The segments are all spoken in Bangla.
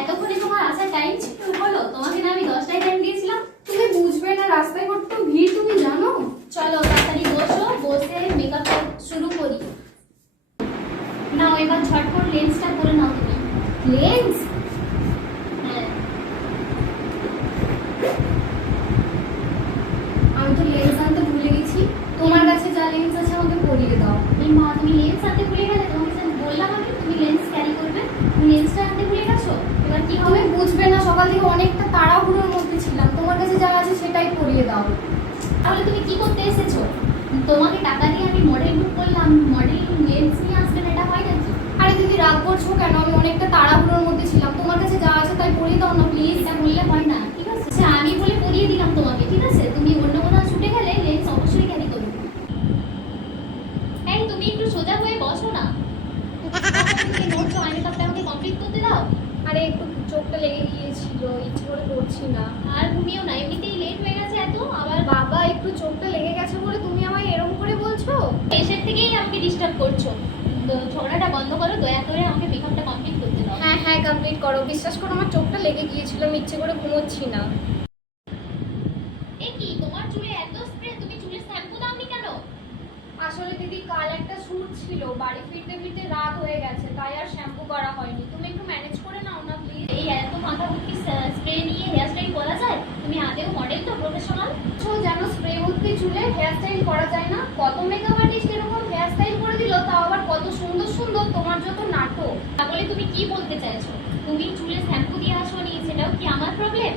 এতক্ষণে তোমার আসার টাইম ছিল? বলো, তোমাকে না আমি 10টায় টাইম দিয়েছিলাম। তুমি বুঝবে না, রাস্তায় কত ভিড় তুমি জানো। চলো তাড়াতাড়ি বসো, বসে মেকআপটা শুরু করি। নাও এবার ঝটপট লেন্সটা করে নাও তুমি। লেন্স? হ্যাঁ। আমি তো লেন্স আনতে ভুলে গেছি। তোমার কাছে যা লেন্স আছে আমাকে পরিয়ে দাও। এই মা, তুমি লেন্স আনতে ভুলে গেলে? তোমাকে যে বললাম আমি তুমি লেন্স ক্যারি করবে, তুমি লেন্সটা আনতে ভুলে গেছো। এবার কি হবে? তুমি বুঝবে না, সকাল থেকে অনেকটা তাড়াহুড়োর মধ্যে ছিলাম। তোমার কাছে যা আছে সেটাই পরিয়ে দাও। তাহলে তুমি কি করতে এসেছো? তোমাকে টাকা দিয়ে আমি মডেল বুক করলাম, মডেল লেন্স নিয়ে আসবেন, এটা হয় নাকি? আরে দিদি, রাগ করছো কেন? আমি অনেকটা তাড়াহুড়োর মধ্যে ছিলাম। তোমার কাছে যা আছে তাই পরিয়ে দাও না প্লিজ। এটা বললে হয় না, ঠিক আছে? আচ্ছা, আমি বলে পরিয়ে দিলাম তোমাকে, ঠিক আছে? তুমি অন্য কোথাও ছুটে গেলে লেন্স অবশ্যই ক্যারি করবে। এই তুমি একটু সোজা হয়ে বসো না। তুমি নড়ছো, আই মেকআপটা আমাকে কমপ্লিট করতে দাও। আরে একটু চোখটা লেগে গিয়েছিল, ইচ্ছে করে করছি না। আর ঘুমিও না, এমনিতেই লেট হয়ে গেছে এত, আবার বাবা, একটু চোখটা লেগে গেছে বলে তুমি আমায় এরকম করে বলছো? এসের থেকেই আমাকে ডিস্টার্ব করছো। তো ঝগড়াটা বন্ধ করো, দয়া করে আমাকে মেকআপটা কমপ্লিট করতে দাও। হ্যাঁ হ্যাঁ, কমপ্লিট করো। বিশ্বাস করো, আমার চোখটা লেগে গিয়েছিল, আমি ইচ্ছে করে ঘুমোচ্ছি না। এ কি, তোমার চুলে এত স্প্রে, তুমি চুলে শ্যাম্পু দাওনি কেন? আসলে দিদি, কাল একটা শুট ছিল, বাড়ি ফিরতে ফিরতে রাত হয়ে গেছে, তাই আর শ্যাম্পু করা হয়নি। তুমি একটু ম্যানেজ করে নাও না প্লিজ। এই এত মাথা ভর্তি স্প্রে নিয়ে হেয়ার স্টাইল করা যায়? তুমি আদেও মডেল তো প্রফেশনাল? তো যেন স্প্রে ভর্তি চুলে হেয়ার স্টাইল করা যায় না? কত মেকআপ আর্টিস্ট এরকম হেয়ার স্টাইল করে দিল, তাও আবার কত সুন্দর সুন্দর। তোমার যত নাটক। তাহলে তুমি কি বলতে চাইছো? তুমি চুলে শ্যাম্পু দিয়ে আসোনি, সেটাও কি আমার প্রবলেম?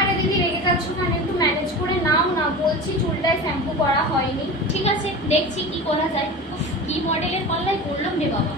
আরে দিদি, রেগে যাচ্ছ কেন? একটু ম্যানেজ করে নাও না, বলছি চুলটায় শ্যাম্পু করা হয়নি। ঠিক আছে, দেখছি কি করা যায়। উফ, কি মডেলের পাল্লায় পড়লাম রে বাবা।